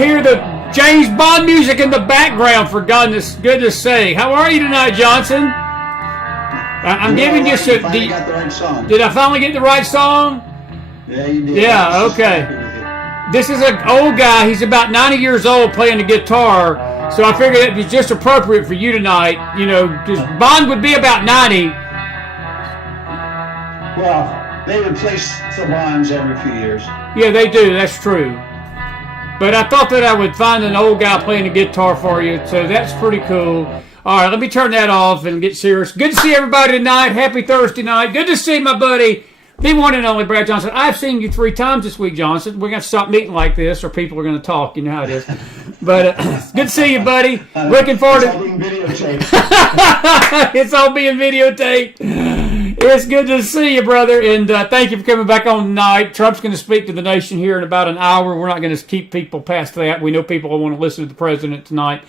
hear the James Bond music in the background, for goodness sake. How are you tonight, Johnson? I'm giving you some. Finally got the right song. Did I finally get the right song? Yeah, you did. Yeah, okay. This is an old guy. He's about 90 years old playing the guitar. So I figured it was just appropriate for you tonight. You know, because Bond would be about 90. Well, they replace the Bonds every few years. Yeah, they do. That's true. But I thought that I would find an old guy playing the guitar for you. So that's pretty cool. All right, let me turn that off and get serious. Good to see everybody tonight. Happy Thursday night. Good to see my buddy, the one and only Brad Johnson. I've seen you 3 times this week, Johnson. We're going to stop meeting like this or people are going to talk. You know how it is. But good to see you, buddy. Looking forward to... It's all being videotaped. It's all being videotaped. It's good to see you, brother. And thank you for coming back on tonight. Trump's going to speak to the nation here in about an hour. We're not going to keep people past that. We know people want to listen to the president tonight.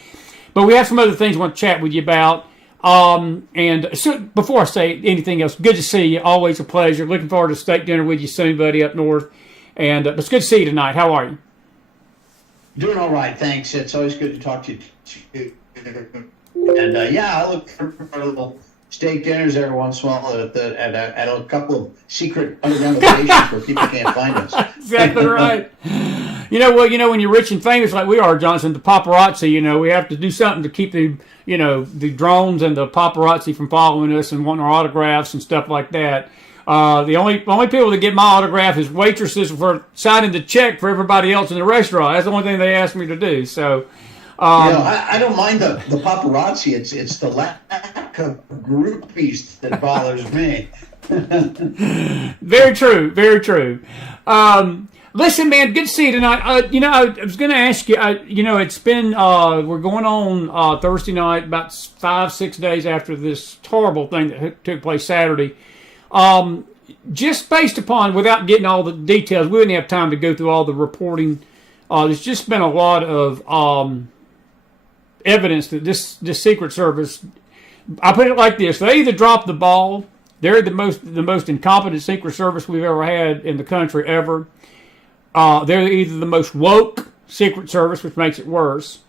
But we have some other things we want to chat with you about. And so before I say anything else, good to see you. Always a pleasure. Looking forward to steak dinner with you soon, buddy, up north. And it's good to see you tonight. How are you? Doing all right, thanks. It's always good to talk to you. And I look for a little steak dinners every once in a while at a couple of secret underground locations where people can't find us. Exactly right. You know, when you're rich and famous like we are, Johnson, the paparazzi, we have to do something to keep the drones and the paparazzi from following us and wanting our autographs and stuff like that. The only people that get my autograph is waitresses for signing the check for everybody else in the restaurant. That's the only thing they ask me to do. So, I don't mind the paparazzi. It's the lack of groupies that bothers me. Very true. Very true. Listen, man, good to see you tonight. I was going to ask you, it's been, we're going on Thursday night, about 5-6 days after this horrible thing that took place Saturday. Just based upon, without getting all the details, we wouldn't have time to go through all the reporting. There's just been a lot of evidence that this Secret Service, I put it like this, they either dropped the ball, they're the most incompetent Secret Service we've ever had in the country ever. They're either the most woke Secret Service, which makes it worse.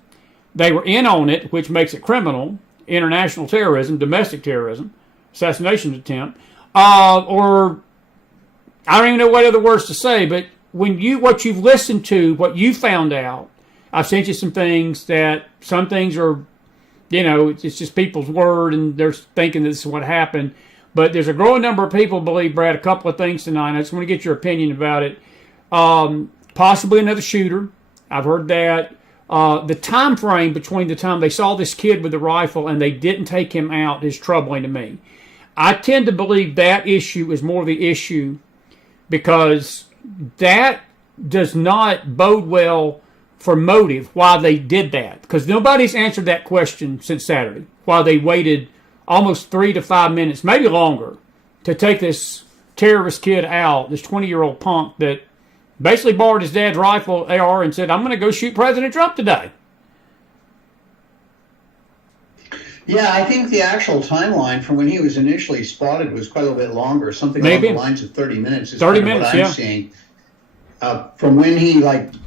They were in on it, which makes it criminal, international terrorism, domestic terrorism, assassination attempt, or I don't even know what other words to say, but what you've listened to, what you found out, I've sent you some things that some things are, it's just people's word and they're thinking this is what happened. But there's a growing number of people believe, Brad, a couple of things tonight. I just want to get your opinion about it. Possibly another shooter. I've heard that. The time frame between the time they saw this kid with the rifle and they didn't take him out is troubling to me. I tend to believe that issue is more the issue because that does not bode well for motive why they did that. Because nobody's answered that question since Saturday. Why they waited almost 3 to 5 minutes, maybe longer, to take this terrorist kid out, this 20-year-old punk that basically borrowed his dad's rifle AR and said, I'm going to go shoot President Trump today. Yeah, I think the actual timeline from when he was initially spotted was quite a little bit longer, something along the lines of 30 minutes is 30 kind of minutes, what I'm seeing. From when he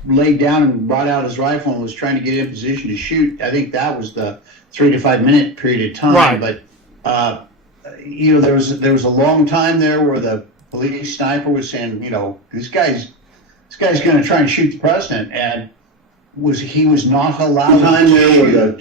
laid down and brought out his rifle and was trying to get in position to shoot, I think that was the 3 to 5 minute period of time. Right. But there was a long time there where the police sniper was saying, this guy's going to try and shoot the president, and he was not allowed time there.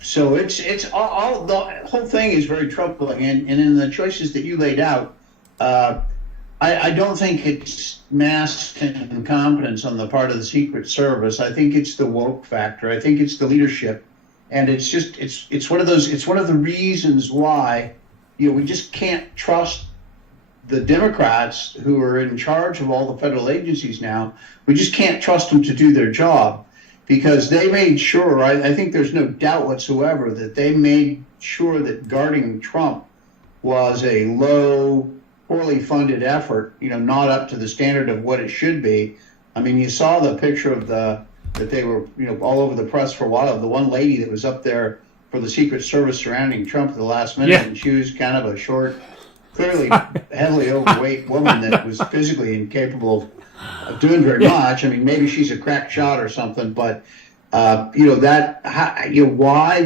So it's all the whole thing is very troubling, and in the choices that you laid out, I don't think it's mass incompetence on the part of the Secret Service. I think it's the woke factor. I think it's the leadership, and it's one of the reasons why we just can't trust the Democrats who are in charge of all the federal agencies now. We just can't trust them to do their job because they made sure, I think there's no doubt whatsoever that they made sure that guarding Trump was a low, poorly funded effort, not up to the standard of what it should be. I mean, you saw the picture of that they were, all over the press for a while of the one lady that was up there for the Secret Service surrounding Trump at the last minute, and she was kind of a short, clearly heavily overweight woman that was physically incapable of doing very much. I mean, maybe she's a crack shot or something, but why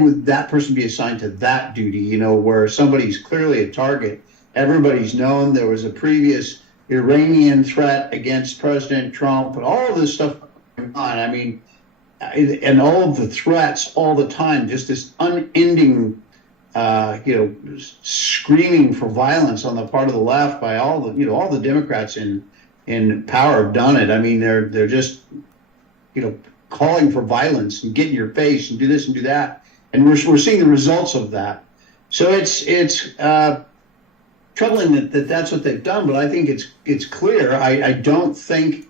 would that person be assigned to that duty? Where somebody's clearly a target. Everybody's known there was a previous Iranian threat against President Trump, and all of this stuff going on. I mean, and all of the threats all the time, just this unending, screaming for violence on the part of the left by all the Democrats in power have done it. I mean, they're just, calling for violence and get in your face and do this and do that, and we're seeing the results of that. So it's troubling that that's what they've done. But I think it's clear. I don't think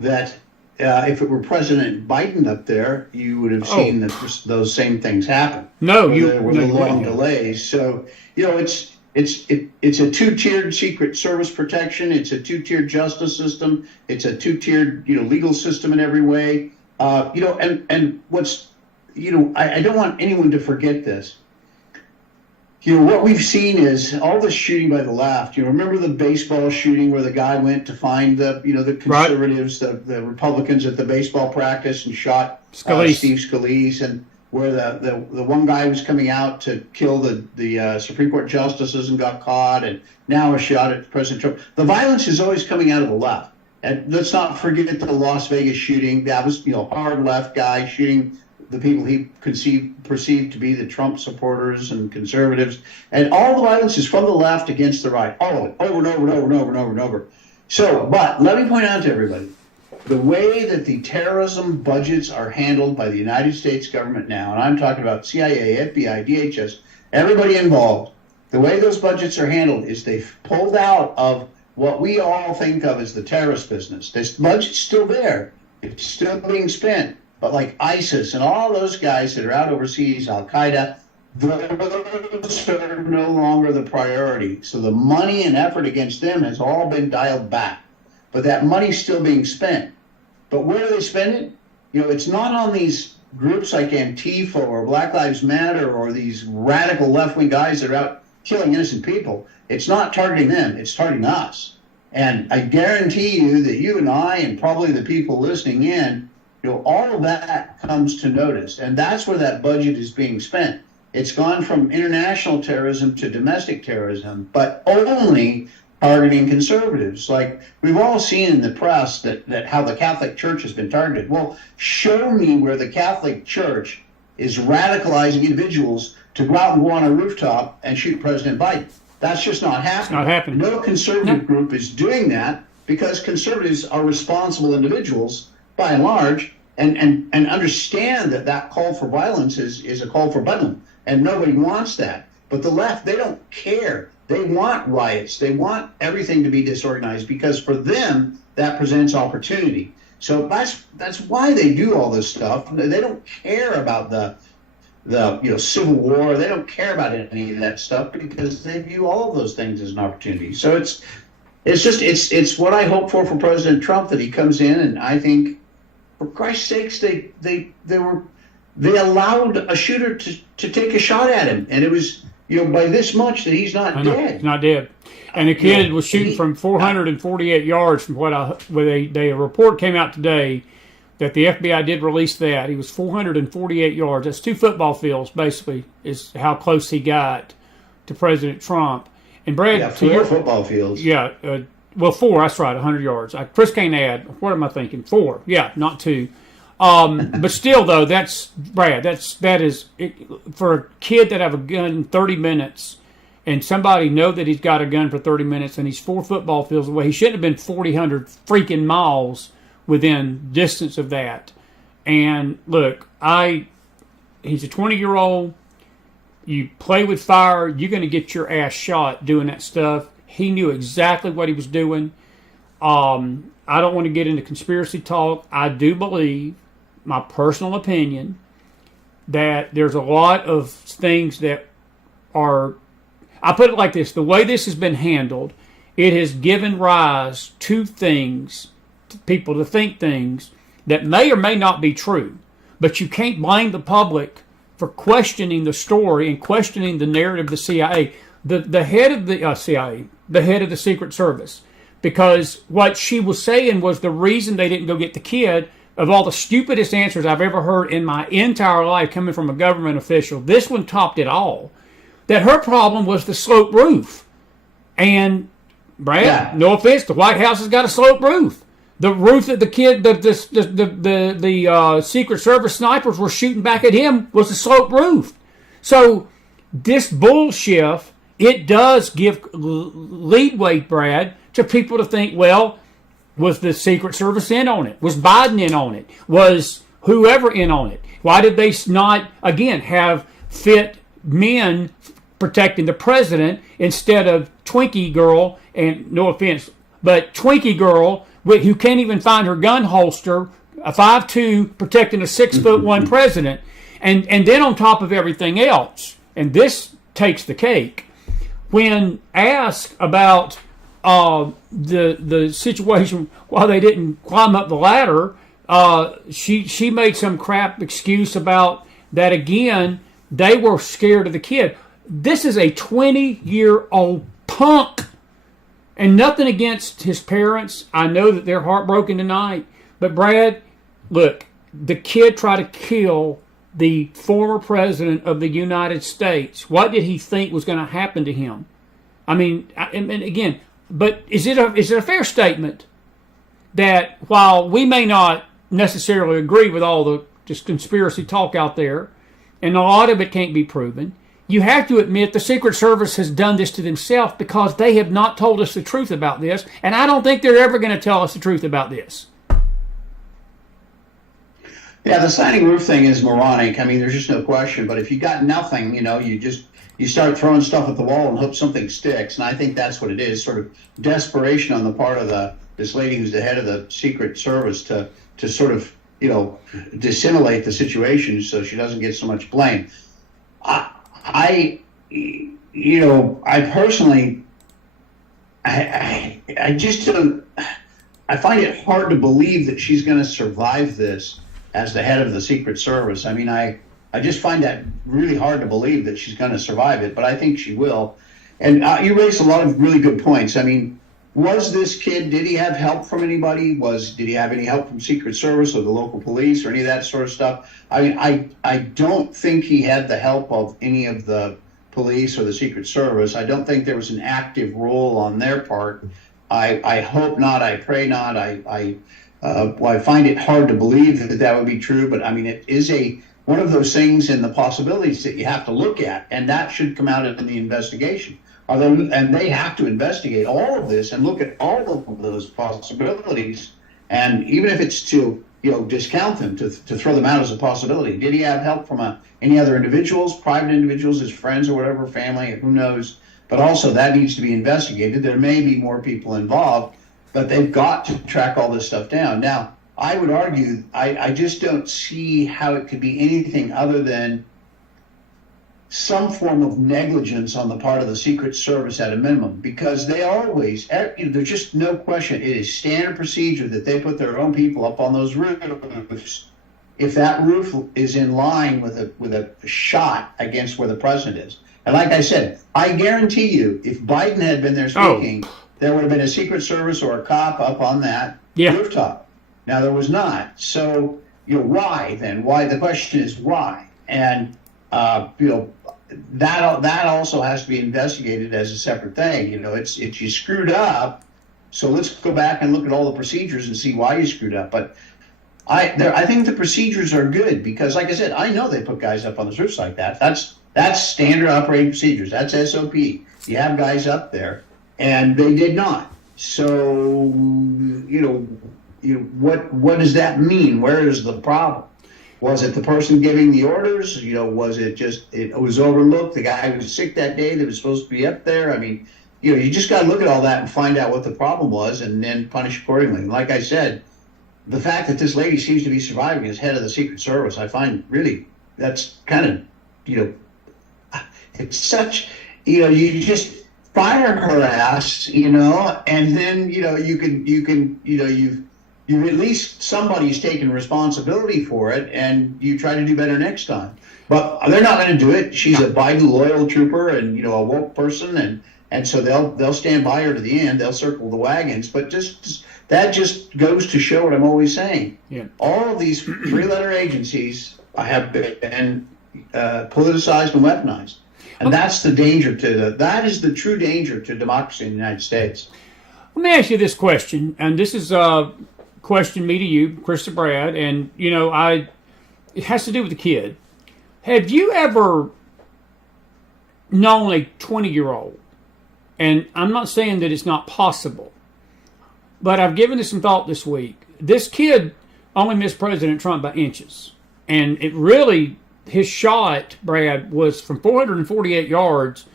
that if it were President Biden up there, you would have seen those same things happen. No, there were the long delays. So it's a two-tiered Secret Service protection. It's a two-tiered justice system. It's a two-tiered legal system in every way. And what's I don't want anyone to forget this. What we've seen is all the shooting by the left. Remember the baseball shooting where the guy went to find the conservatives, right, the Republicans at the baseball practice and shot Steve Scalise, and where the one guy was coming out to kill the Supreme Court justices and got caught, and now a shot at President Trump. The violence is always coming out of the left. And let's not forget the Las Vegas shooting. That was, hard left guy shooting the people he perceived to be the Trump supporters and conservatives. And all the violence is from the left against the right. All of it, over and over and over and over and over and over. So, but let me point out to everybody, the way that the terrorism budgets are handled by the United States government now, and I'm talking about CIA, FBI, DHS, everybody involved, the way those budgets are handled is they've pulled out of what we all think of as the terrorist business. This budget's still there. It's still being spent. But like ISIS and all those guys that are out overseas, Al-Qaeda, those are no longer the priority. So the money and effort against them has all been dialed back. But that money's still being spent. But where do they spend it? It's not on these groups like Antifa or Black Lives Matter or these radical left-wing guys that are out killing innocent people. It's not targeting them, it's targeting us. And I guarantee you that you and I and probably the people listening in, all of that comes to notice. And that's where that budget is being spent. It's gone from international terrorism to domestic terrorism, but only targeting conservatives. Like we've all seen in the press that how the Catholic Church has been targeted. Well, show me where the Catholic Church is radicalizing individuals to go out and go on a rooftop and shoot President Biden. That's just not happening. It's not happening. No conservative group is doing that because conservatives are responsible individuals by and large and understand that call for violence is a call for bedlam, and nobody wants that. But the left, they don't care. They want riots. They want everything to be disorganized because for them, that presents opportunity. So that's why they do all this stuff. They don't care about the Civil War. They don't care about any of that stuff because they view all of those things as an opportunity. So it's what I hope for President Trump, that he comes in, and I think, for Christ's sakes, they allowed a shooter to take a shot at him, and it was by this much that he's not dead. He's not dead. And the kid was shooting from 448 yards from a report came out today that the FBI did release that. He was 448 yards. That's 2 football fields, basically, is how close he got to President Trump. And Brad, 4 football fields. Yeah, 4, that's right, 100 yards. Chris can't add. What am I thinking? 4, yeah, not 2. But still, though, that's Brad. That is for a kid that have a gun in 30 minutes, and somebody know that he's got a gun for 30 minutes, and he's 4 football fields away. He shouldn't have been 400 freaking miles within distance of that. And look, he's a 20-year-old. You play with fire, you're going to get your ass shot doing that stuff. He knew exactly what he was doing. I don't want to get into conspiracy talk. I do believe, my personal opinion, that there's a lot of things that are, I put it like this, the way this has been handled, it has given rise to things, to people to think things that may or may not be true. But you can't blame the public for questioning the story and questioning the narrative of the CIA. The head of the CIA, the head of the Secret Service, because what she was saying was the reason they didn't go get the kid. Of all the stupidest answers I've ever heard in my entire life coming from a government official, this one topped it all. That her problem was the sloped roof. And, Brad, no offense, the White House has got a sloped roof. The roof that the Secret Service snipers were shooting back at him was a sloped roof. So this bullshit, it does give leadway, Brad, to people to think, well, was the Secret Service in on it? Was Biden in on it? Was whoever in on it? Why did they not, again, have fit men protecting the president instead of Twinkie girl, and no offense, but Twinkie girl who can't even find her gun holster, a 5'2", protecting a 6'1" president, and then on top of everything else, and this takes the cake, when asked about the situation why they didn't climb up the ladder, she made some crap excuse about that again. They were scared of the kid. This is a 20-year-old punk, and nothing against his parents. I know that they're heartbroken tonight, but Brad, look, the kid tried to kill the former president of the United States. What did he think was going to happen to him? I mean, and again, but is it a fair statement that while we may not necessarily agree with all the just conspiracy talk out there, and a lot of it can't be proven, you have to admit the Secret Service has done this to themselves because they have not told us the truth about this, and I don't think they're ever going to tell us the truth about this. Yeah, the sliding roof thing is moronic. I mean, there's just no question. But if you got nothing, you start throwing stuff at the wall and hope something sticks. And I think that's what it is, sort of desperation on the part of this lady who's the head of the Secret Service to sort of, dissimulate the situation so she doesn't get so much blame. I personally, I just don't, I find it hard to believe that she's going to survive this as the head of the Secret Service. I mean, I just find that really hard to believe that she's going to survive it, but I think she will. And you raised a lot of really good points. I mean, was this kid, did he have help from anybody? Did he have any help from Secret Service or the local police or any of that sort of stuff? I mean, I don't think he had the help of any of the police or the Secret Service. I don't think there was an active role on their part. I hope not. I pray not. I find it hard to believe that would be true, but I mean, it is one of those things in the possibilities that you have to look at, and that should come out in the investigation. And they have to investigate all of this and look at all of those possibilities, and even if it's to discount them, to throw them out as a possibility. Did he have help from any other individuals, private individuals, his friends or whatever, family, who knows? But also that needs to be investigated. There may be more people involved, but they've got to track all this stuff down. Now, I would argue, I just don't see how it could be anything other than some form of negligence on the part of the Secret Service at a minimum, because they always, there's just no question, it is standard procedure that they put their own people up on those roofs. If that roof is in line with a shot against where the president is. And like I said, I guarantee you, if Biden had been there speaking, there would have been a Secret Service or a cop up on that rooftop. Now, there was not. So, why then? Why? The question is why? And, that also has to be investigated as a separate thing. It's you screwed up, so let's go back and look at all the procedures and see why you screwed up. But I think the procedures are good because, like I said, I know they put guys up on the roofs like that. That's standard operating procedures. That's SOP. You have guys up there, and they did not. So, what does that mean? Where is the problem? Was it the person giving the orders? Was it just it was overlooked? The guy was sick that day that was supposed to be up there. I mean, you just got to look at all that and find out what the problem was, and then punish accordingly. And like I said, the fact that this lady seems to be surviving as head of the Secret Service, I find really that's kind of it's such you just fire her ass, and then you at least somebody's taking responsibility for it, and you try to do better next time. But they're not going to do it. She's a Biden loyal trooper and a woke person, and so they'll stand by her to the end. They'll circle the wagons, but that just goes to show what I'm always saying. Yeah. All of these three-letter agencies have been politicized and weaponized, and that's the danger that is the true danger to democracy in the United States. Let me ask you this question, and this is a question me to you, Chris Brad, and it has to do with the kid. Have you ever known a 20-year-old? And I'm not saying that it's not possible, but I've given this some thought this week. This kid only missed President Trump by inches. And it really, his shot, Brad, was from 448 yards.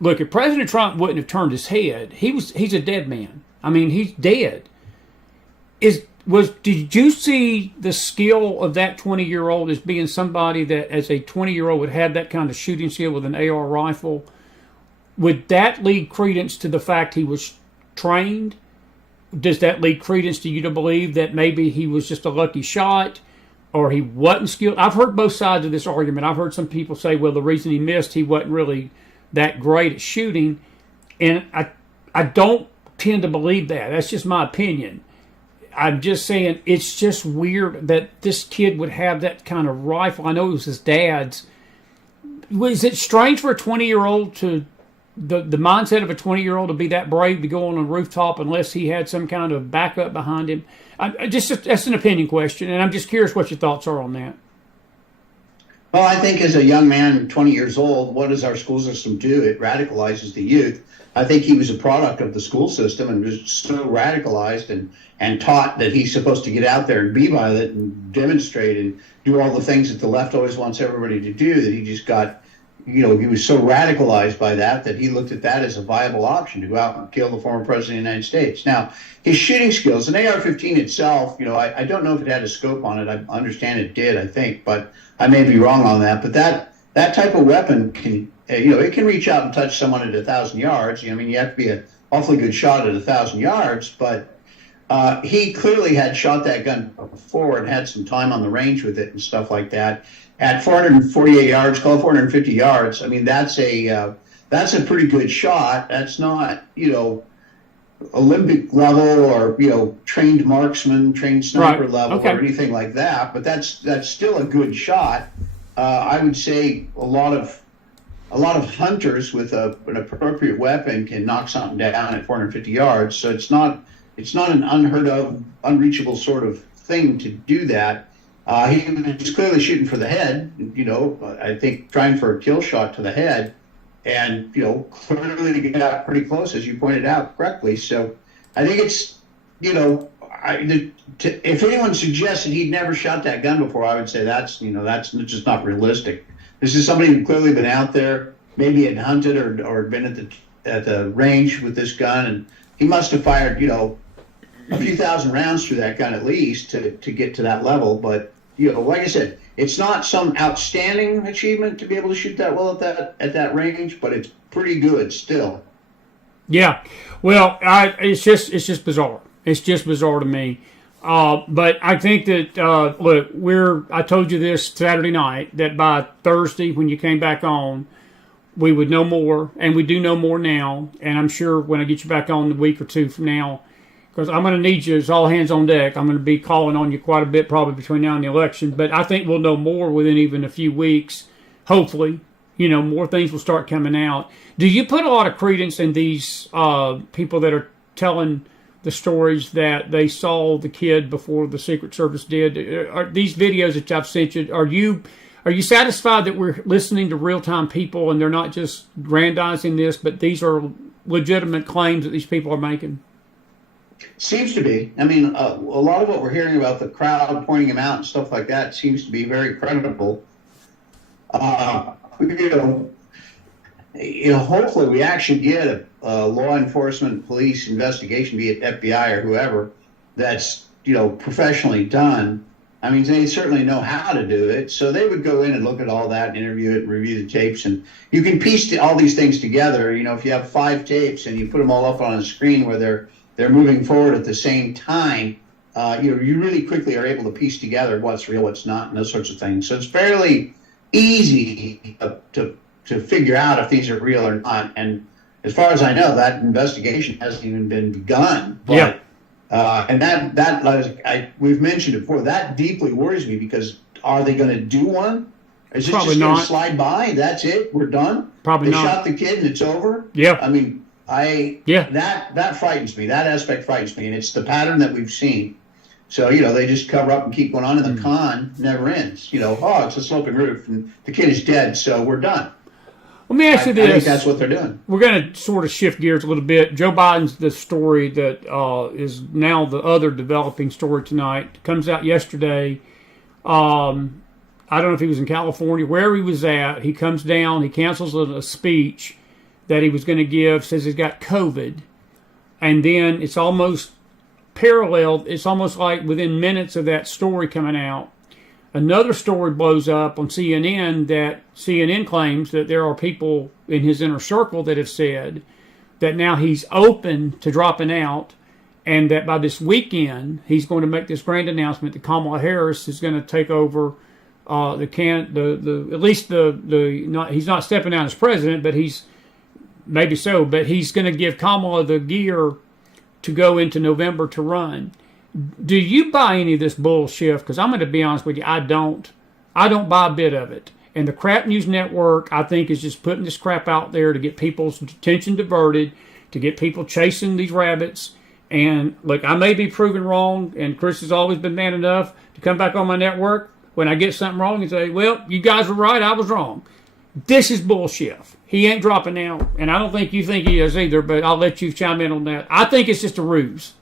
Look, if President Trump wouldn't have turned his head, he's a dead man. I mean, he's dead. Did you see the skill of that 20-year-old as being somebody that, as a 20-year-old, would have that kind of shooting skill with an AR rifle? Would that lead credence to the fact he was trained? Does that lead credence to you to believe that maybe he was just a lucky shot or he wasn't skilled? I've heard both sides of this argument. I've heard some people say, well, the reason he missed, he wasn't really that great at shooting. And I don't tend to believe that. That's just my opinion. I'm just saying it's just weird that this kid would have that kind of rifle. I know it was his dad's. Was it strange for a 20-year-old to the mindset of a 20-year-old to be that brave to go on a rooftop unless he had some kind of backup behind him? That's an opinion question, and I'm just curious what your thoughts are on that. Well, I think as a young man, 20 years old, what does our school system do? It radicalizes the youth. I think he was a product of the school system and was so radicalized and taught that he's supposed to get out there and be violent and demonstrate and do all the things that the left always wants everybody to do, that he just got, he was so radicalized by that he looked at that as a viable option to go out and kill the former president of the United States. Now, his shooting skills, an AR-15 itself, I don't know if it had a scope on it. I understand it did, I think, but I may be wrong on that. But that type of weapon can, it can reach out and touch someone at 1,000 yards. You have to be an awfully good shot at 1,000 yards, but he clearly had shot that gun before and had some time on the range with it and stuff like that. At 448 yards, call 450 yards. I mean, that's a pretty good shot. That's not, Olympic level or trained marksman, trained sniper level or anything like that. But that's still a good shot. I would say a lot of hunters with an appropriate weapon can knock something down at 450 yards. So it's not an unheard of, unreachable sort of thing to do that. He was clearly shooting for the head, I think trying for a kill shot to the head, and, clearly got pretty close, as you pointed out correctly. So I think it's, if anyone suggested he'd never shot that gun before, I would say that's just not realistic. This is somebody who clearly been out there, maybe had hunted or been at the range with this gun, and he must have fired, a few thousand rounds through that gun at least to get to that level. But like I said, it's not some outstanding achievement to be able to shoot that well at that range, but it's pretty good still. Yeah, well, it's just bizarre. It's just bizarre to me. But I think that look, I told you this Saturday night that by Thursday when you came back on, we would know more, and we do know more now. And I'm sure when I get you back on a week or two from now, because I'm going to need you as all hands on deck. I'm going to be calling on you quite a bit probably between now and the election. But I think we'll know more within even a few weeks. Hopefully, more things will start coming out. Do you put a lot of credence in these people that are telling the stories that they saw the kid before the Secret Service did? Are these videos that I've sent you, are you satisfied that we're listening to real-time people and they're not just grandizing this, but these are legitimate claims that these people are making? Seems to be. I mean, a lot of what we're hearing about the crowd pointing him out and stuff like that seems to be very credible. Hopefully we actually get a law enforcement, police investigation, be it FBI or whoever, that's, professionally done. I mean, they certainly know how to do it. So they would go in and look at all that and interview it and review the tapes. And you can piece all these things together. If you have 5 tapes and you put them all up on a screen where they're moving forward at the same time, you really quickly are able to piece together what's real, what's not, and those sorts of things. So it's fairly easy to figure out if these are real or not. And as far as I know, that investigation hasn't even been begun. But, Yeah. And we've mentioned it before. That deeply worries me because are they going to do one? Is it Probably just going to not. slide by? That's it. We're done. Probably they not. shot the kid and it's over. Yeah. I mean, Yeah. that frightens me. That aspect frightens me, and it's the pattern that we've seen. So they just cover up and keep going on, and the con never ends. Oh, it's a sloping roof, and the kid is dead, so we're done. Let me ask you I think this. that's what they're doing. We're going to sort of shift gears a little bit. Joe Biden's the story that is now the other developing story tonight. Comes out yesterday. I don't know if he was in California, where he was at. He comes down, he cancels a speech that he was going to give, says he's got COVID. And then it's almost paralleled. It's almost like within minutes of that story coming out, another story blows up on CNN that CNN claims that there are people in his inner circle that have said that now he's open to dropping out, and that by this weekend he's going to make this grand announcement that Kamala Harris is going to take over he's not stepping down as president, but he's maybe so, but he's going to give Kamala the gear to go into November to run. Do you buy any of this bullshit? Because I'm going to be honest with you, I don't buy a bit of it. And the Crap News Network, I think, is just putting this crap out there to get people's attention diverted, to get people chasing these rabbits. And look, I may be proven wrong, and Chris has always been man enough to come back on my network when I get something wrong and say, well, you guys were right, I was wrong. This is bullshit. He ain't dropping out, and I don't think you think he is either, but I'll let you chime in on that. I think it's just a ruse.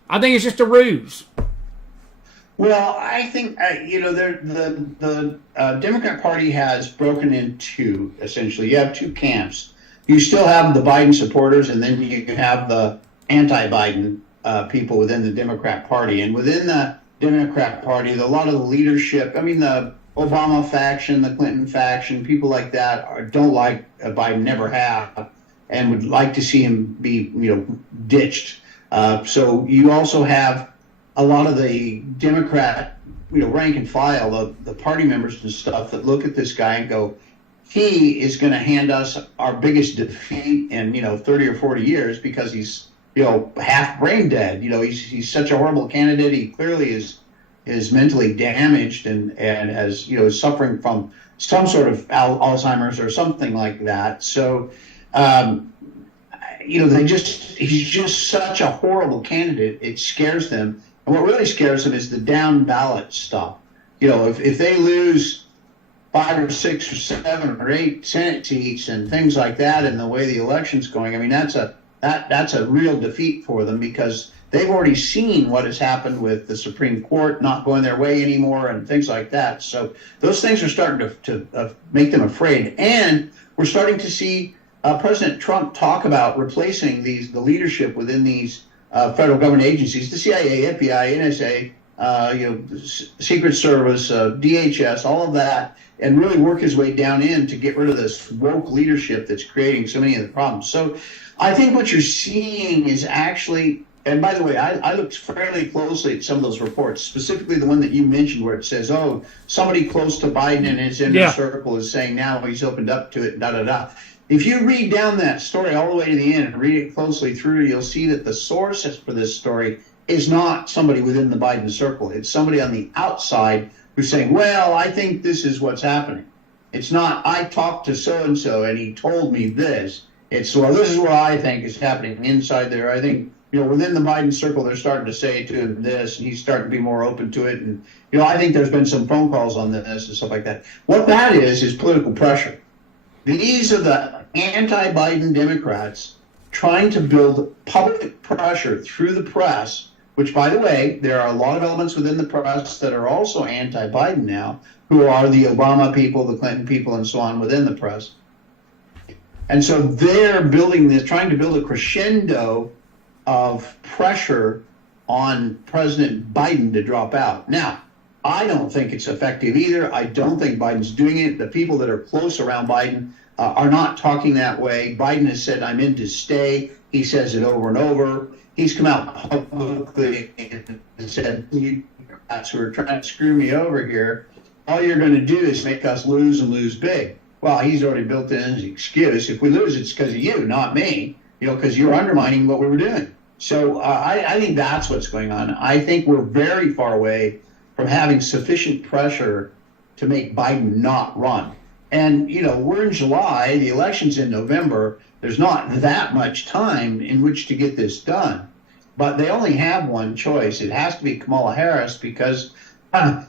Well, I think the Democrat Party has broken in two. Essentially, you have two camps. You still have the Biden supporters, and then you have the anti-Biden people within the Democrat Party. And within the Democrat Party, a lot of the leadership, the Obama faction, the Clinton faction, people like that don't like Biden, never have, and would like to see him be, ditched. So you also have a lot of the Democrat, rank and file, the party members and stuff that look at this guy and go, he is going to hand us our biggest defeat in, 30 or 40 years because he's, half brain dead. He's such a horrible candidate. He clearly is mentally damaged and has, is suffering from some sort of Alzheimer's or something like that. So, he's just such a horrible candidate. It scares them. And what really scares them is the down ballot stuff. If they lose 5 or 6 or 7 or 8 Senate seats and things like that, and the way the election's going, that's a real defeat for them because they've already seen what has happened with the Supreme Court not going their way anymore and things like that. So those things are starting to make them afraid. And we're starting to see President Trump talk about replacing the leadership within these federal government agencies, the CIA, FBI, NSA, Secret Service, DHS, all of that, and really work his way down in to get rid of this woke leadership that's creating so many of the problems. So I think what you're seeing is actually, and by the way, I looked fairly closely at some of those reports, specifically the one that you mentioned where it says, oh, somebody close to Biden and his inner circle is saying now he's opened up to it, da-da-da. If you read down that story all the way to the end and read it closely through, you'll see that the source for this story is not somebody within the Biden circle. It's somebody on the outside who's saying, well, I think this is what's happening. It's not, I talked to so-and-so and he told me this. It's, well, this is what I think is happening inside there. I think, within the Biden circle, they're starting to say to him this, and he's starting to be more open to it. And, I think there's been some phone calls on this and stuff like that. What that is political pressure. These are the anti-Biden Democrats trying to build public pressure through the press, which, by the way, there are a lot of elements within the press that are also anti-Biden now, who are the Obama people, the Clinton people, and so on within the press. And so they're trying to build a crescendo of pressure on President Biden to drop out. Now, I don't think it's effective either. I don't think Biden's doing it. The people that are close around Biden are not talking that way. Biden has said, I'm in to stay. He says it over and over. He's come out publicly and said, you guys who are trying to screw me over here, all you're going to do is make us lose and lose big. Well, he's already built in his excuse. If we lose, it's because of you, not me. because you're undermining what we were doing. So I think that's what's going on. I think we're very far away from having sufficient pressure to make Biden not run. And, we're in July, the election's in November. There's not that much time in which to get this done. But they only have one choice. It has to be Kamala Harris because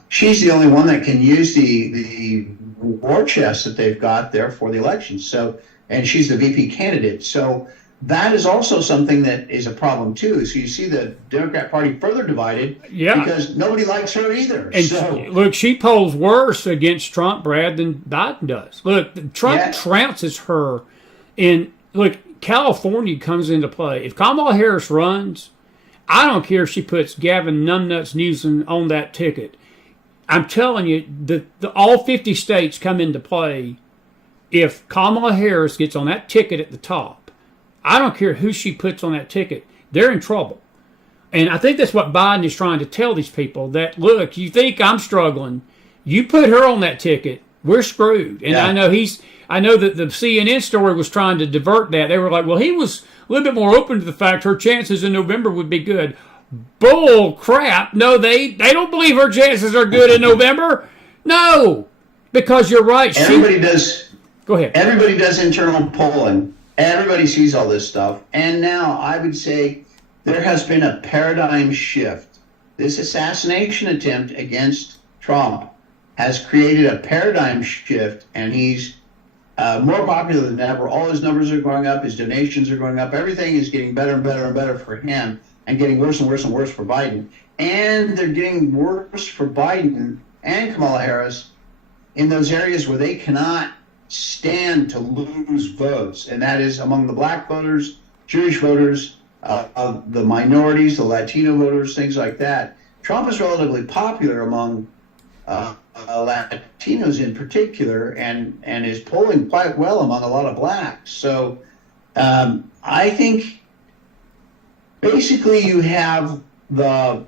she's the only one that can use the war chest that they've got there for the election. So, and she's the VP candidate. So that is also something that is a problem too. So you see the Democrat Party further divided because nobody likes her either. And look, she polls worse against Trump, Brad, than Biden does. Look, Trump trounces her look, California comes into play. If Kamala Harris runs, I don't care if she puts Gavin Numbnuts Newsom on that ticket. I'm telling you, all 50 states come into play if Kamala Harris gets on that ticket at the top. I don't care who she puts on that ticket. They're in trouble. And I think that's what Biden is trying to tell these people, that, look, you think I'm struggling. You put her on that ticket, we're screwed. And I know that the CNN story was trying to divert that. They were like, well, he was a little bit more open to the fact her chances in November would be good. Bull crap. No, they don't believe her chances are good in November. No, because you're right. Everybody does. Go ahead. Everybody does internal polling. Everybody sees all this stuff. And now I would say there has been a paradigm shift. This assassination attempt against Trump has created a paradigm shift, and he's more popular than ever. All his numbers are going up. His donations are going up. Everything is getting better and better and better for him, and getting worse and worse and worse for Biden. And they're getting worse for Biden and Kamala Harris in those areas where they cannot stand to lose votes, and that is among the black voters, Jewish voters, the minorities, the Latino voters, things like that. Trump is relatively popular among Latinos in particular, and is polling quite well among a lot of blacks. So I think basically you have the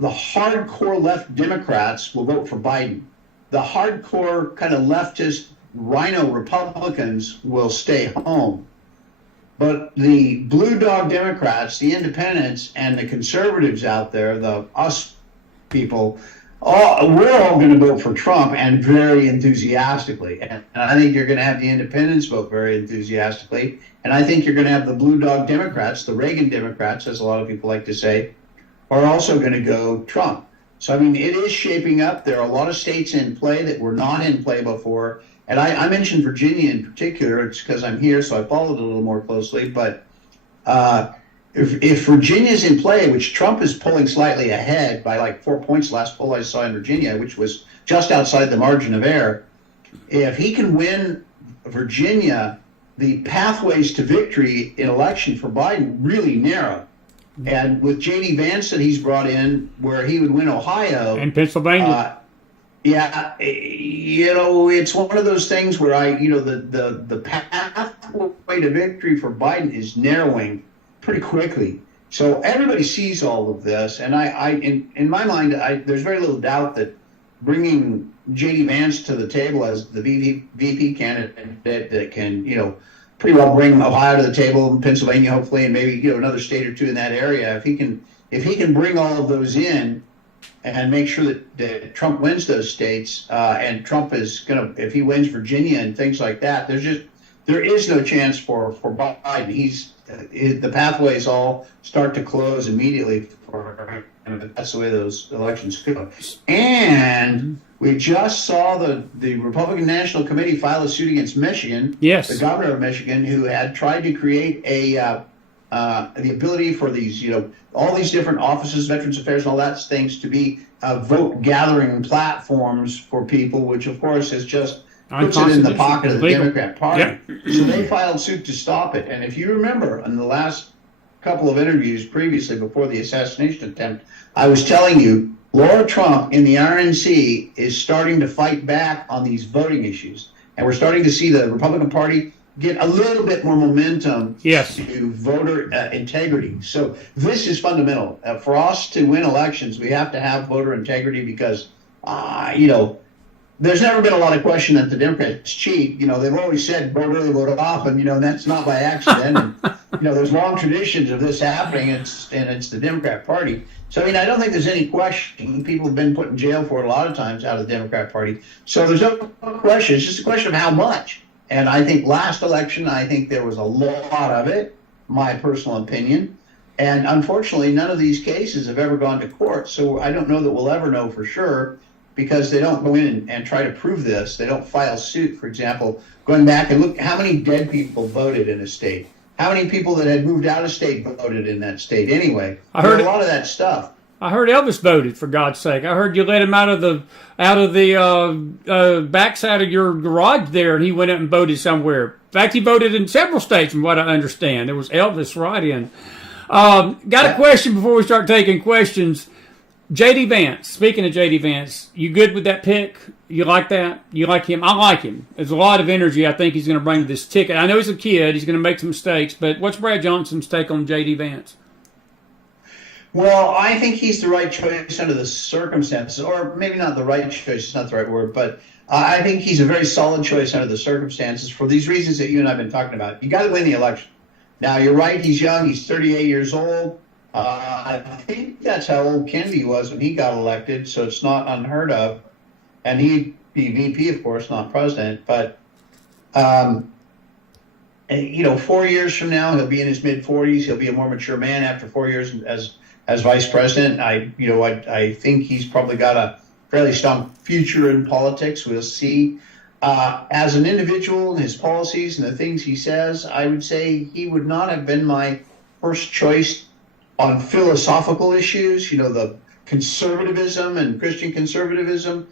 hardcore left Democrats will vote for Biden. The hardcore kind of leftist rhino Republicans will stay home. But the blue dog Democrats, the independents, and the conservatives out there, the us people, we're all going to vote for Trump, and very enthusiastically. And I think you're going to have the independents vote very enthusiastically. And I think you're going to have the blue dog Democrats, the Reagan Democrats, as a lot of people like to say, are also going to go Trump. So, I mean, it is shaping up. There are a lot of states in play that were not in play before. And I mentioned Virginia in particular. It's because I'm here, so I followed it a little more closely. But if Virginia's in play, which Trump is pulling slightly ahead by like 4 points last poll I saw in Virginia, which was just outside the margin of error, if he can win Virginia, the pathways to victory in election for Biden really narrow. And with J.D. Vance that he's brought in, where he would win Ohio and Pennsylvania. It's one of those things where the pathway to victory for Biden is narrowing pretty quickly. So everybody sees all of this, and in my mind, there's very little doubt that bringing J.D. Vance to the table as the VP candidate that can, pretty well bring Ohio to the table, and Pennsylvania hopefully, and maybe another state or two in that area. If he can bring all of those in and make sure that Trump wins those states, and Trump is going to, if he wins Virginia and things like that, there is no chance for Biden. The pathways all start to close immediately for him. That's the way those elections go. And we just saw the Republican National Committee file a suit against Michigan, the governor of Michigan, who had tried to create the ability for these, all these different offices, Veterans Affairs, and all that things to be vote gathering platforms for people, which of course is just puts it in the pocket of the Democrat Party. Yep. So they filed suit to stop it. And if you remember, in the last couple of interviews previously before the assassination attempt, I was telling you, Laura Trump in the RNC is starting to fight back on these voting issues. And we're starting to see the Republican Party get a little bit more momentum to voter integrity. So this is fundamental. For us to win elections, we have to have voter integrity because, there's never been a lot of question that the Democrats cheat. They've always said vote early, vote often, and that's not by accident. And, there's long traditions of this happening, and it's the Democrat Party. So, I mean, I don't think there's any question. People have been put in jail for it a lot of times out of the Democrat Party. So there's no question. It's just a question of how much. And I think last election, I think there was a lot of it, my personal opinion. And unfortunately, none of these cases have ever gone to court. So I don't know that we'll ever know for sure, because they don't go in and try to prove this. They don't file suit, for example, going back and look how many dead people voted in a state. How many people that had moved out of state voted in that state anyway? I heard a lot of that stuff. I heard Elvis voted, for God's sake. I heard you let him out of the backside of your garage there, and he went up and voted somewhere. In fact, he voted in several states, from what I understand. There was Elvis right in. Got a question before we start taking questions. J.D. Vance, speaking of J.D. Vance, you good with that pick? You like that? You like him? I like him. There's a lot of energy I think he's going to bring to this ticket. I know he's a kid. He's going to make some mistakes, but what's Brad Johnson's take on J.D. Vance? Well, I think he's the right choice under the circumstances, or maybe not the right choice, it's not the right word, but I think he's a very solid choice under the circumstances for these reasons that you and I have been talking about. You got to win the election. Now, you're right, he's young, he's 38 years old. I think that's how old Kennedy was when he got elected, so it's not unheard of. And he'd be VP, of course, not president. But, 4 years from now, he'll be in his mid-40s. He'll be a more mature man after 4 years as vice president. I think he's probably got a fairly strong future in politics. We'll see. As an individual, his policies and the things he says, I would say he would not have been my first choice on philosophical issues, the conservatism and Christian conservatism.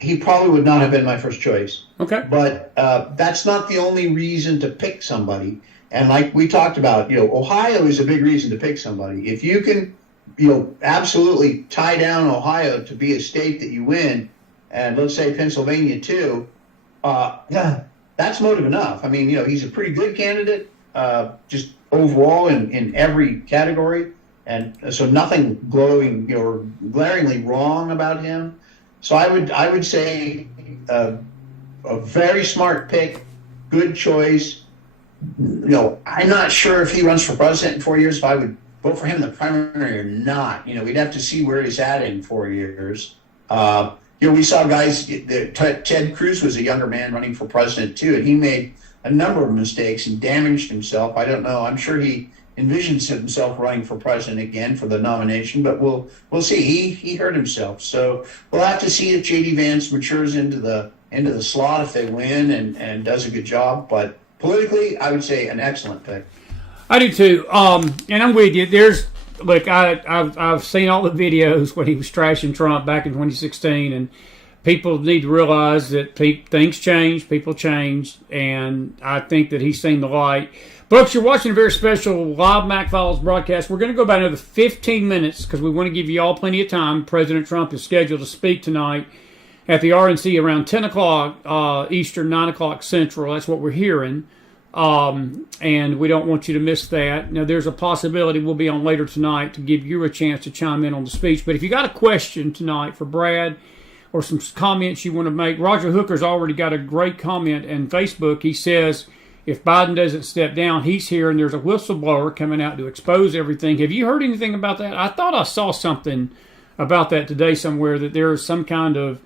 He probably would not have been my first choice. Okay. But that's not the only reason to pick somebody. And like we talked about, Ohio is a big reason to pick somebody. If you can, absolutely tie down Ohio to be a state that you win, and let's say Pennsylvania too, that's motive enough. I mean, he's a pretty good candidate, just overall in every category. And so nothing glowing or glaringly wrong about him. So I would say a very smart pick, good choice. I'm not sure if he runs for president in 4 years, if I would vote for him in the primary or not. We'd have to see where he's at in 4 years. We saw guys, Ted Cruz was a younger man running for president too, and he made a number of mistakes and damaged himself. I don't know. I'm sure he envisions himself running for president again for the nomination, but we'll see. He hurt himself, so we'll have to see if J.D. Vance matures into the slot if they win and does a good job. But politically, I would say an excellent pick. I do too. And I'm with you. I've seen all the videos when he was trashing Trump back in 2016, and people need to realize that things change, people change, and I think that he's seen the light. Folks, you're watching a very special live Mac Files broadcast. We're going to go about another 15 minutes because we want to give you all plenty of time. President Trump is scheduled to speak tonight at the RNC around 10 o'clock Eastern, 9 o'clock Central. That's what we're hearing. And we don't want you to miss that. Now, there's a possibility we'll be on later tonight to give you a chance to chime in on the speech. But if you got a question tonight for Brad or some comments you want to make, Roger Hooker's already got a great comment on Facebook. He says, if Biden doesn't step down, he's here, and there's a whistleblower coming out to expose everything. Have you heard anything about that? I thought I saw something about that today somewhere, that there is some kind of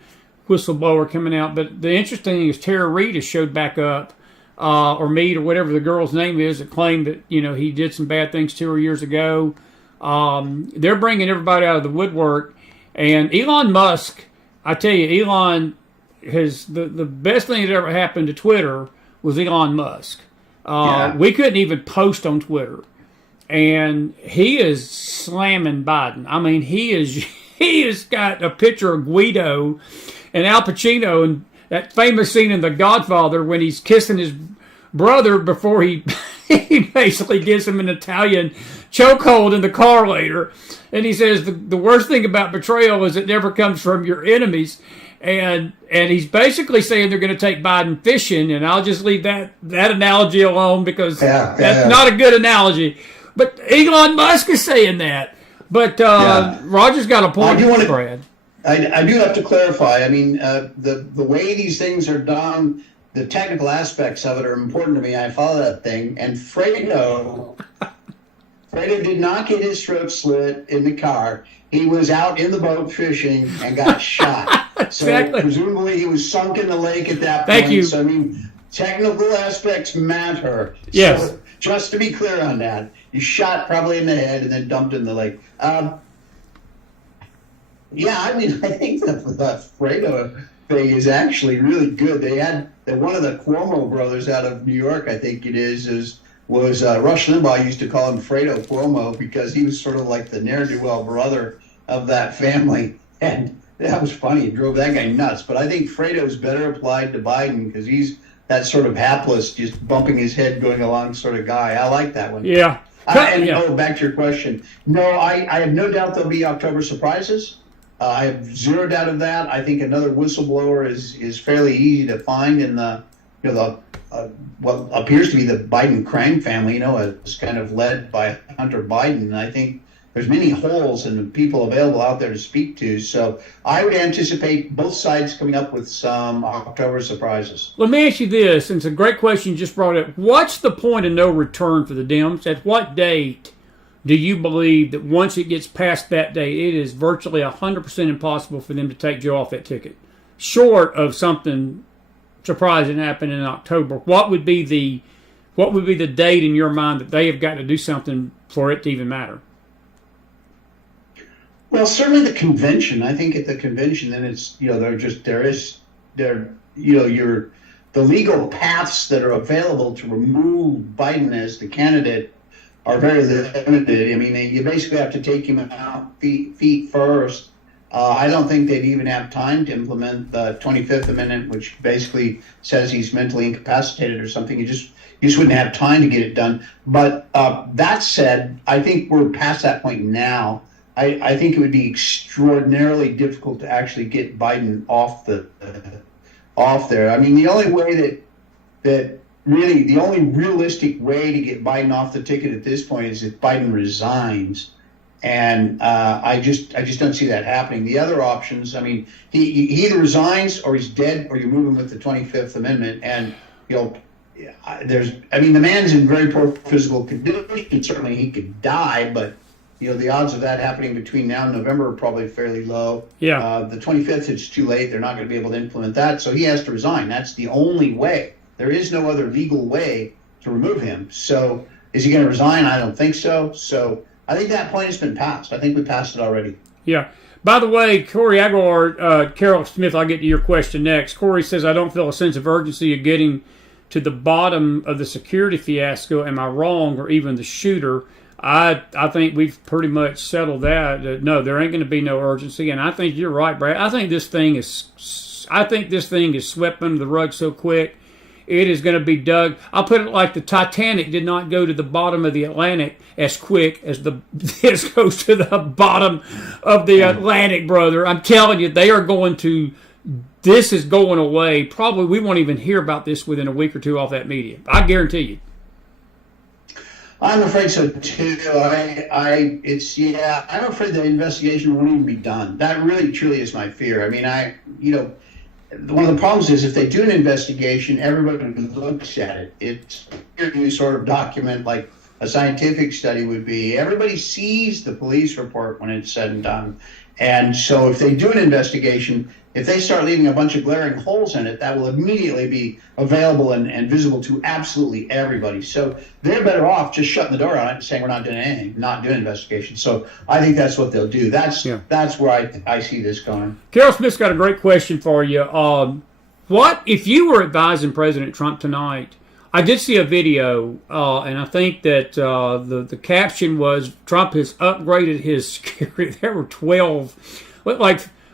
whistleblower coming out. But the interesting thing is Tara Reid has showed back up, or Meade, or whatever the girl's name is, that claimed that he did some bad things to her years ago. They're bringing everybody out of the woodwork. And Elon Musk, I tell you, Elon has the best thing that ever happened to Twitter was Elon Musk. We couldn't even post on Twitter. And he is slamming Biden. I mean, he has got a picture of Guido and Al Pacino and that famous scene in The Godfather when he's kissing his brother before he basically gives him an Italian chokehold in the car later. And he says the worst thing about betrayal is it never comes from your enemies. And he's basically saying they're going to take Biden fishing, and I'll just leave that analogy alone because that's not a good analogy. But Elon Musk is saying that. But Roger's got a point, Brad. I do have to clarify. I mean, the way these things are done, the technical aspects of it are important to me. I follow that thing. And Fredo did not get his throat slit in the car. He was out in the boat fishing and got shot. Exactly. So presumably he was sunk in the lake at that Thank point. you. So I mean, technical aspects matter. Yes. So, just to be clear on that, he shot probably in the head and then dumped in the lake. Yeah, I mean, I think the Fredo thing is actually really good. They had one of the Cuomo brothers out of New York, I think it was Rush Limbaugh used to call him Fredo Cuomo because he was sort of like the ne'er-do-well brother of that family. And that was funny. It drove that guy nuts. But I think Fredo's better applied to Biden because he's that sort of hapless, just bumping his head going along sort of guy. I like that one. Yeah. Back to your question. No, I have no doubt there'll be October surprises. I have zero doubt of that. I think another whistleblower is fairly easy to find in what appears to be the Biden crime family. It's kind of led by Hunter Biden. And I think there's many holes and people available out there to speak to. So I would anticipate both sides coming up with some October surprises. Let me ask you this, and it's a great question you just brought up. What's the point of no return for the Dems? At what date do you believe that once it gets past that date, it is virtually 100% impossible for them to take Joe off that ticket? Short of something surprising happening in October, what would be the date in your mind that they have got to do something for it to even matter? Well, certainly the convention. I think at the convention, then it's the legal paths that are available to remove Biden as the candidate are very limited. I mean, you basically have to take him out feet first. I don't think they'd even have time to implement the 25th Amendment, which basically says he's mentally incapacitated or something. You just wouldn't have time to get it done. But that said, I think we're past that point now. I think it would be extraordinarily difficult to actually get Biden off there. I mean, the only way the only realistic way to get Biden off the ticket at this point is if Biden resigns, and I just don't see that happening. The other options, I mean, he either resigns or he's dead, or you move him with the 25th Amendment, and the man's in very poor physical condition. Certainly, he could die, but the odds of that happening between now and November are probably fairly low. Yeah. The 25th, it's too late. They're not going to be able to implement that, so he has to resign. That's the only way. There is no other legal way to remove him. So is he going to resign? I don't think so. So I think that point has been passed. I think we passed it already. Yeah. By the way, Corey Aguilar, Carol Smith, I'll get to your question next. Corey says, I don't feel a sense of urgency of getting to the bottom of the security fiasco. Am I wrong? Or even the shooter? I think we've pretty much settled that. No, there ain't going to be no urgency. And I think you're right, Brad. I think this thing is swept under the rug so quick. It is going to be dug. I'll put it like the Titanic did not go to the bottom of the Atlantic as quick as this goes to the bottom of the Atlantic, brother. I'm telling you, this is going away. Probably we won't even hear about this within a week or two off that media. I guarantee you. I'm afraid so too. I'm afraid the investigation won't even be done. That really, truly is my fear. I mean, one of the problems is if they do an investigation, everybody looks at it. It's a new sort of document like a scientific study would be. Everybody sees the police report when it's said and done. And so if they do an investigation, if they start leaving a bunch of glaring holes in it, that will immediately be available and visible to absolutely everybody. So they're better off just shutting the door on it and saying we're not doing anything, not doing investigation. So I think that's what they'll do. That's where I see this going. Carol Smith's got a great question for you. What if you were advising President Trump tonight? I did see a video, and I think that the caption was Trump has upgraded his security. There were 12.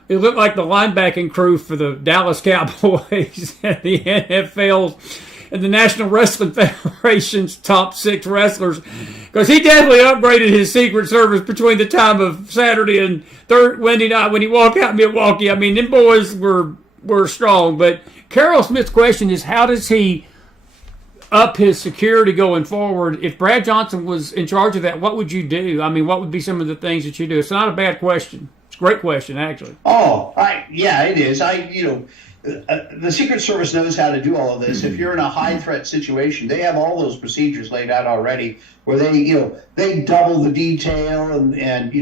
It looked like the linebacking crew for the Dallas Cowboys and the NFL's and the National Wrestling Federation's top 6 wrestlers, because he definitely upgraded his Secret Service between the time of Saturday and Wednesday night when he walked out in Milwaukee. I mean, them boys were strong. But Carol Smith's question is, how does he up his security going forward? If Brad Johnson was in charge of that, what would you do? I mean, what would be some of the things that you do? It's not a bad question. It's a Great question, actually. Oh, yeah, it is. The Secret Service knows how to do all of this. If you're in a high threat situation, they have all those procedures laid out already, where they double the detail, and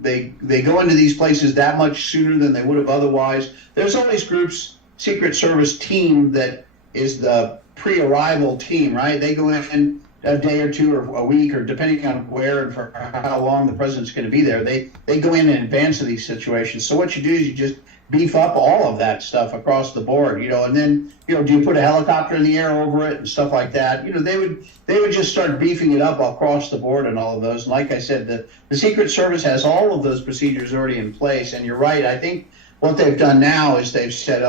they go into these places that much sooner than they would have otherwise. There's always groups, Secret Service team that is the pre-arrival team, right? They go in a day or two or a week, or depending on where and for how long the president's going to be there. They go in advance of these situations. So what you do is you just beef up all of that stuff across the board, and then, do you put a helicopter in the air over it and stuff like that? They would just start beefing it up across the board and all of those. And like I said, the Secret Service has all of those procedures already in place. And you're right. I think what they've done now is they've said,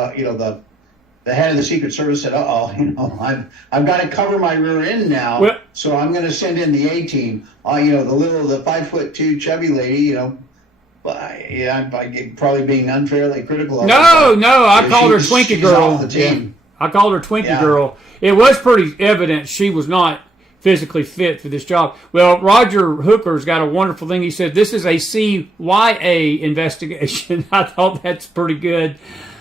the head of the Secret Service said, I've got to cover my rear end now. Well, so I'm going to send in the A team. The 5'2" chubby lady, I'm probably being unfairly critical of her. No, I called her Twinkie she's Girl. off the team. I called her Twinkie Girl. It was pretty evident she was not physically fit for this job. Well, Roger Hooker's got a wonderful thing. He said, this is a CYA investigation. I thought that's pretty good.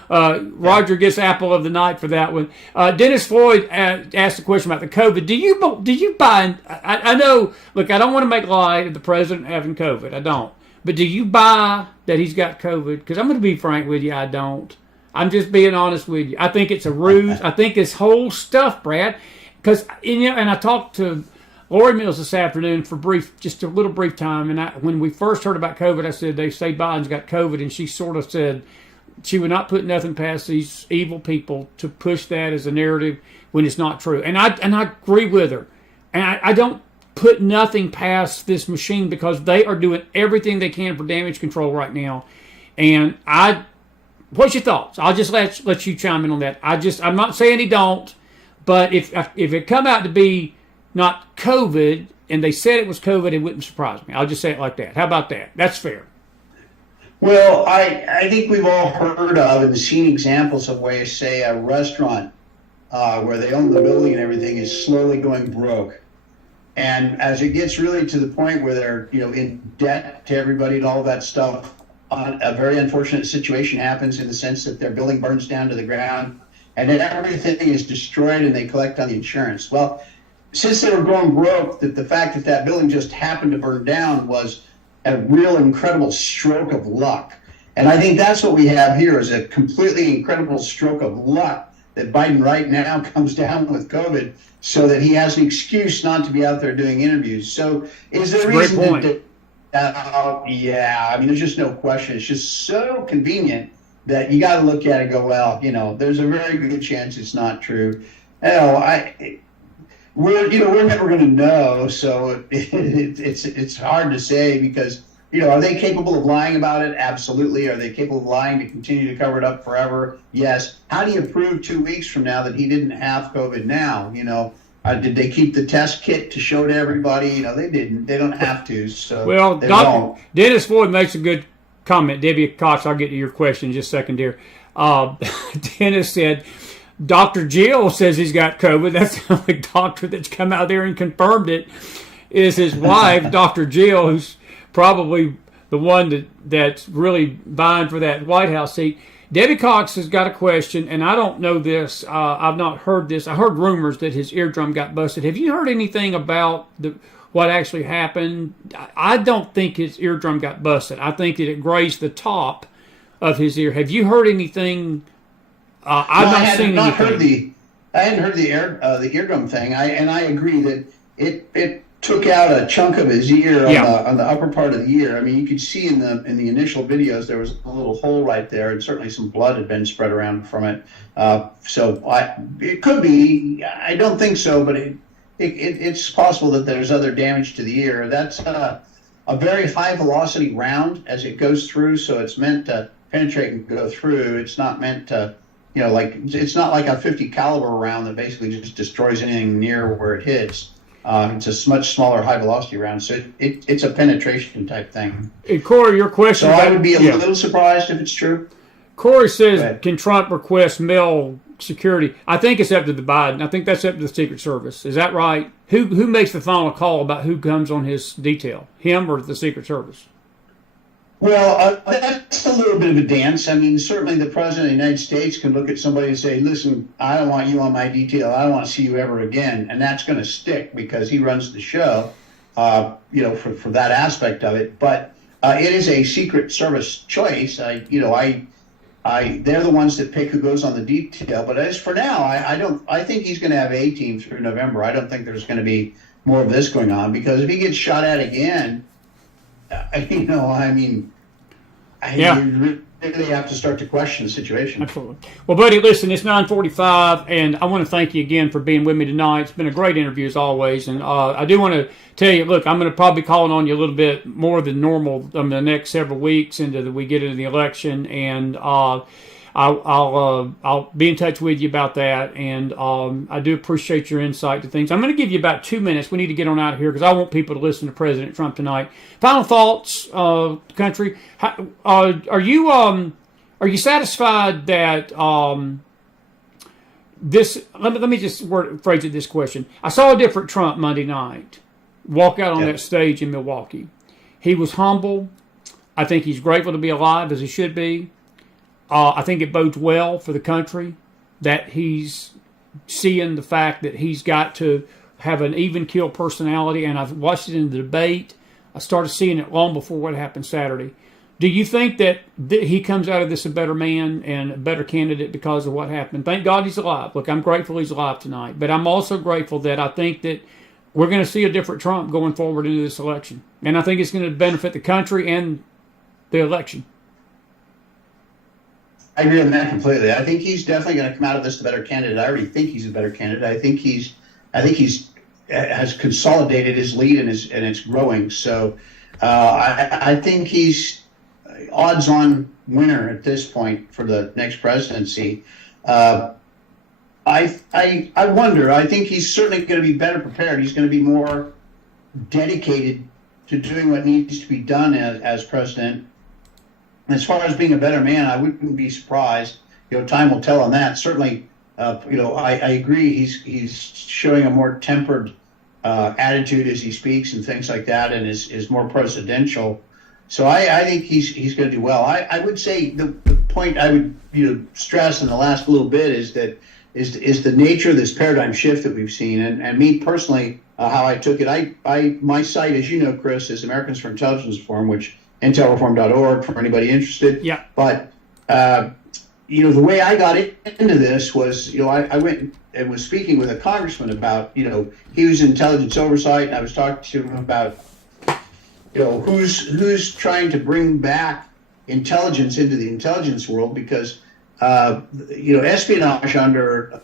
Roger gets apple of the night for that one. Dennis Floyd asked a question about the COVID. Do you buy? I know. Look, I don't want to make light of the president having COVID. I don't. But do you buy that he's got COVID? Because I'm going to be frank with you, I don't. I'm just being honest with you. I think it's a ruse. I think this whole stuff, Brad. Because and I talked to Lori Mills this afternoon for just a little brief time. And when we first heard about COVID, I said they say Biden's got COVID, and she sort of said she would not put nothing past these evil people to push that as a narrative when it's not true. And I agree with her. And I don't put nothing past this machine, because they are doing everything they can for damage control right now. And what's your thoughts? I'll just let you chime in on that. I'm not saying he don't, but if it come out to be not COVID and they said it was COVID, it wouldn't surprise me. I'll just say it like that. How about that? That's fair. Well, I think we've all heard of and seen examples of ways, say, a restaurant where they own the building and everything is slowly going broke. And as it gets really to the point where they're, in debt to everybody and all that stuff, a very unfortunate situation happens in the sense that their building burns down to the ground and then everything is destroyed and they collect on the insurance. Well, since they were going broke, the fact that building just happened to burn down was a real incredible stroke of luck. And I think that's what we have here, is a completely incredible stroke of luck that Biden right now comes down with COVID so that he has an excuse not to be out there doing interviews. So is there a reason to yeah, I mean, there's just no question. It's just so convenient that you got to look at it and go, well, there's a very good chance it's not true. We're never going to know, so it's hard to say, because are they capable of lying about it? Absolutely. Are they capable of lying to continue to cover it up forever? Yes. How do you prove 2 weeks from now that he didn't have COVID now? Did they keep the test kit to show to everybody? They didn't. They don't have to. So well, Dr. Dennis Floyd makes a good comment. Debbie Cox, I'll get to your question in just a second, dear. Dennis said, Dr. Jill says he's got COVID. That's the only doctor that's come out there and confirmed it, is his wife, Dr. Jill, who's probably the one that's really vying for that White House seat. Debbie Cox has got a question, and I don't know this. I've not heard this. I heard rumors that his eardrum got busted. Have you heard anything about what actually happened? I don't think his eardrum got busted. I think that it grazed the top of his ear. Have you heard anything? I hadn't heard the eardrum thing. I agree that it took out a chunk of his ear on the upper part of the ear. I mean, you could see in the initial videos there was a little hole right there, and certainly some blood had been spread around from it. It could be. I don't think so, but it's possible that there's other damage to the ear. That's a very high velocity round as it goes through, so it's meant to penetrate and go through. It's not meant to, it's not like a 50 caliber round that basically just destroys anything near where it hits. It's a much smaller high velocity round, so it's a penetration type thing. And Corey, your question. So I would be a little surprised if it's true. Corey says, can Trump request mail security? I think it's up to the Biden. I think that's up to the Secret Service. Is that right? Who makes the final call about who comes on his detail? Him or the Secret Service? Well, that's a little bit of a dance. I mean, certainly the president of the United States can look at somebody and say, listen, I don't want you on my detail. I don't want to see you ever again. And that's going to stick because he runs the show, for that aspect of it. But it is a Secret Service choice. They're the ones that pick who goes on the detail. But as for now, I think he's going to have a team through November. I don't think there's going to be more of this going on because if he gets shot at again, Yeah. you really have to start to question the situation. Absolutely. Well, buddy, listen, it's 9:45, and I want to thank you again for being with me tonight. It's been a great interview as always, and I do want to tell you, look, I'm going to probably be calling on you a little bit more than normal the next several weeks we get into the election, and I'll be in touch with you about that, and I do appreciate your insight to things. I'm going to give you about 2 minutes. We need to get on out of here because I want people to listen to President Trump tonight. Final thoughts, country. Are you satisfied that this? Let me just phrase it this question. I saw a different Trump Monday night walk out on that stage in Milwaukee. He was humble. I think he's grateful to be alive, as he should be. I think it bodes well for the country that he's seeing the fact that he's got to have an even keel personality. And I've watched it in the debate. I started seeing it long before what happened Saturday. Do you think that he comes out of this a better man and a better candidate because of what happened? Thank God he's alive. Look, I'm grateful he's alive tonight. But I'm also grateful that I think that we're going to see a different Trump going forward into this election. And I think it's going to benefit the country and the election. I agree on that completely. I think he's definitely going to come out of this a better candidate. I already think he's a better candidate. I think he's has consolidated his lead and it's growing. So I think he's odds-on winner at this point for the next presidency. I wonder. I think he's certainly going to be better prepared. He's going to be more dedicated to doing what needs to be done as president. As far as being a better man, I wouldn't be surprised. Time will tell on that. Certainly, I agree. He's showing a more tempered attitude as he speaks and things like that, and is more presidential. So I think he's going to do well. I would say the point I would stress in the last little bit is the nature of this paradigm shift that we've seen, and me personally, how I took it. My site, as you know, Chris, is Americans for Intelligence Reform, which intelreform.org for anybody interested. Yeah. But the way I got into this was, I went and was speaking with a congressman about, he was intelligence oversight, and I was talking to him about, who's trying to bring back intelligence into the intelligence world because, espionage under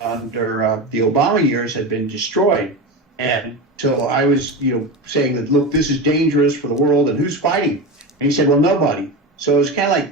the Obama years had been destroyed. And so I was, saying that, look, this is dangerous for the world, and who's fighting? And he said, well, nobody. So it was kind of like,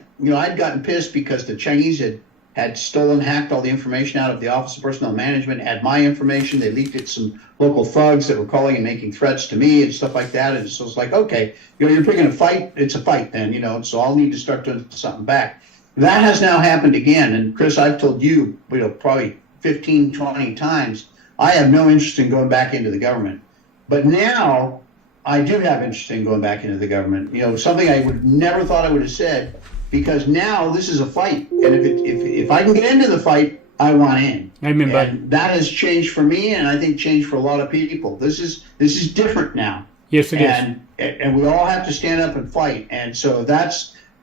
I'd gotten pissed because the Chinese had hacked all the information out of the Office of Personnel Management, had my information. They leaked it to some local thugs that were calling and making threats to me and stuff like that. And so it's like, okay, you're picking a fight. It's a fight then, so I'll need to start doing something back. That has now happened again. And Chris, I've told you, probably 15, 20 times, I have no interest in going back into the government. But now I do have interest in going back into the government. Something I would never thought I would have said, because now this is a fight, and if I can get into the fight, I want in. Amen, buddy. And that has changed for me, and I think changed for a lot of people. This is different now. Yes, it is. And we all have to stand up and fight. And so that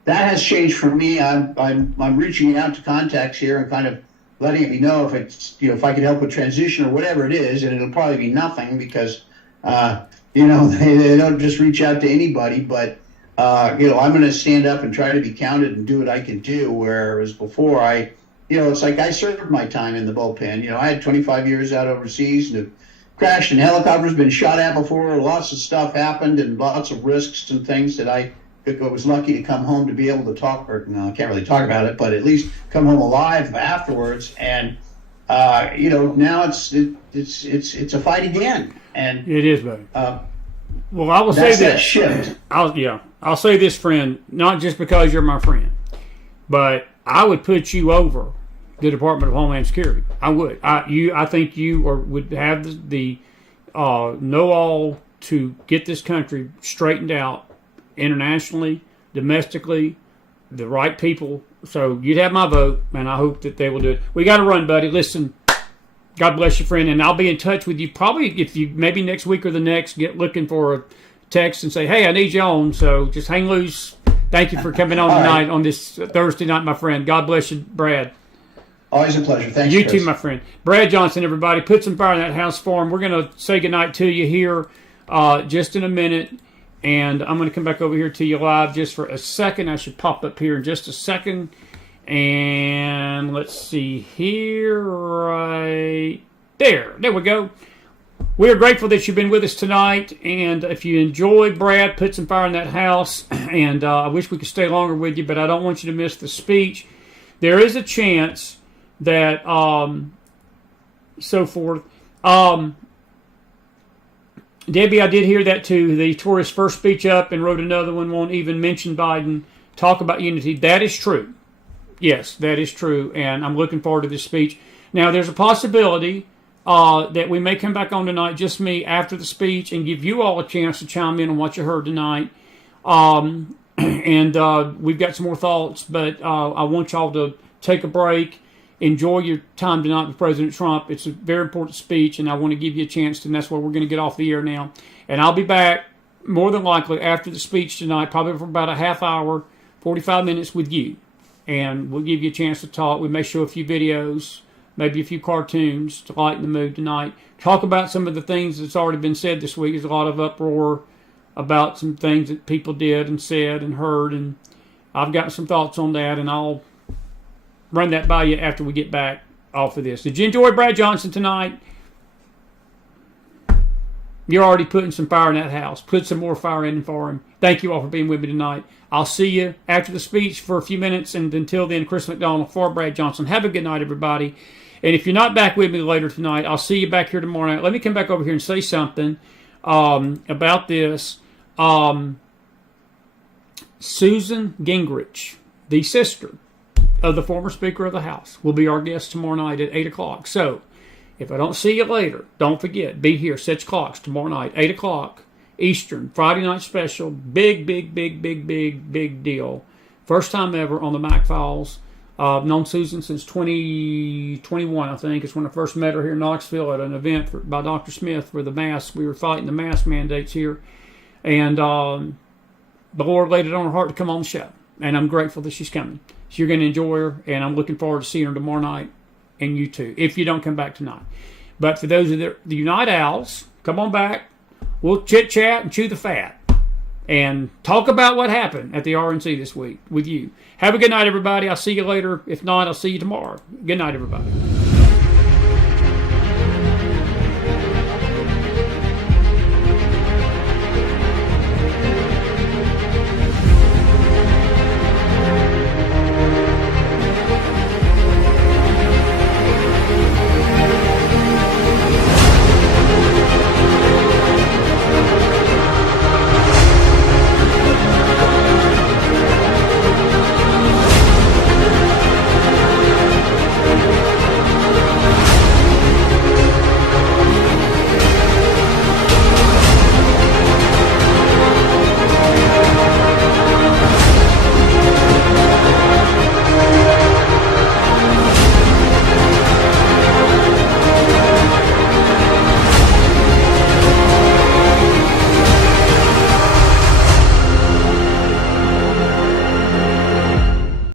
has changed for me. I'm reaching out to contacts here and kind of letting me know if it's if I could help with transition or whatever it is, and it'll probably be nothing because. They don't just reach out to anybody, but, I'm going to stand up and try to be counted and do what I can do. Whereas before it's like I served my time in the bullpen. I had 25 years out overseas and have crashed in helicopters, been shot at before. Lots of stuff happened and lots of risks and things that I was lucky to come home to be able to talk, or I can't really talk about it, but at least come home alive afterwards. And, now it's a fight again. And it is, buddy. Well, I will say this. Shift. I'll say this, friend, not just because you're my friend, but I would put you over the Department of Homeland Security. I would. I think you would have the know-all to get this country straightened out internationally, domestically, the right people. So you'd have my vote, and I hope that they will do it. We got to run, buddy. Listen, God bless you, friend, and I'll be in touch with you probably if you maybe next week or the next get looking for a text and say, hey, I need you on. So just hang loose. Thank you for coming on tonight on this Thursday night, my friend. God bless you, Brad. Always a pleasure. Thanks, You Chris. too, my friend. Brad Johnson, everybody. Put some fire in that house for him. We're going to say goodnight to you here just in a minute. And I'm going to come back over here to you live just for a second. I should pop up here in just a second. And let's see here. Right there. There we go. We are grateful that you've been with us tonight. And if you enjoyed Brad, put some fire in that house. And I wish we could stay longer with you, but I don't want you to miss the speech. There is a chance that so forth. Debbie, I did hear that too. They tore his first speech up and wrote another one, won't even mention Biden, talk about unity. That is true. Yes, that is true, and I'm looking forward to this speech. Now, there's a possibility that we may come back on tonight, just me, after the speech, and give you all a chance to chime in on what you heard tonight. And we've got some more thoughts, but I want y'all to take a break. Enjoy your time tonight with President Trump. It's a very important speech, and I want to give you a chance to, and that's why we're going to get off the air now. And I'll be back, more than likely, after the speech tonight, probably for about a half hour, 45 minutes with you. And we'll give you a chance to talk. We may show a few videos, maybe a few cartoons to lighten the mood tonight. Talk about some of the things that's already been said this week. There's a lot of uproar about some things that people did and said and heard, and I've got some thoughts on that, and I'll run that by you after we get back off of this. Did you enjoy Brad Johnson tonight? You're already putting some fire in that house. Put some more fire in for him. Thank you all for being with me tonight. I'll see you after the speech for a few minutes, and until then, Chris McDonald for Brad Johnson. Have a good night, everybody. And if you're not back with me later tonight, I'll see you back here tomorrow night. Let me come back over here and say something about this. Susan Gingrich, the sister of the former Speaker of the House, will be our guest tomorrow night at 8 o'clock. So, if I don't see you later, don't forget, be here, set your clocks tomorrow night, 8 o'clock Eastern, Friday night special, big deal. First time ever on the Mac Files. I've known Susan since 2021, I think. It's when I first met her here in Knoxville at an event by Dr. Smith for the mask. We were fighting the mask mandates here. And the Lord laid it on her heart to come on the show. And I'm grateful that she's coming. So you're going to enjoy her, and I'm looking forward to seeing her tomorrow night, and you too, if you don't come back tonight. But for those of the Unite Owls, come on back. We'll chit-chat and chew the fat and talk about what happened at the RNC this week with you. Have a good night, everybody. I'll see you later. If not, I'll see you tomorrow. Good night, everybody.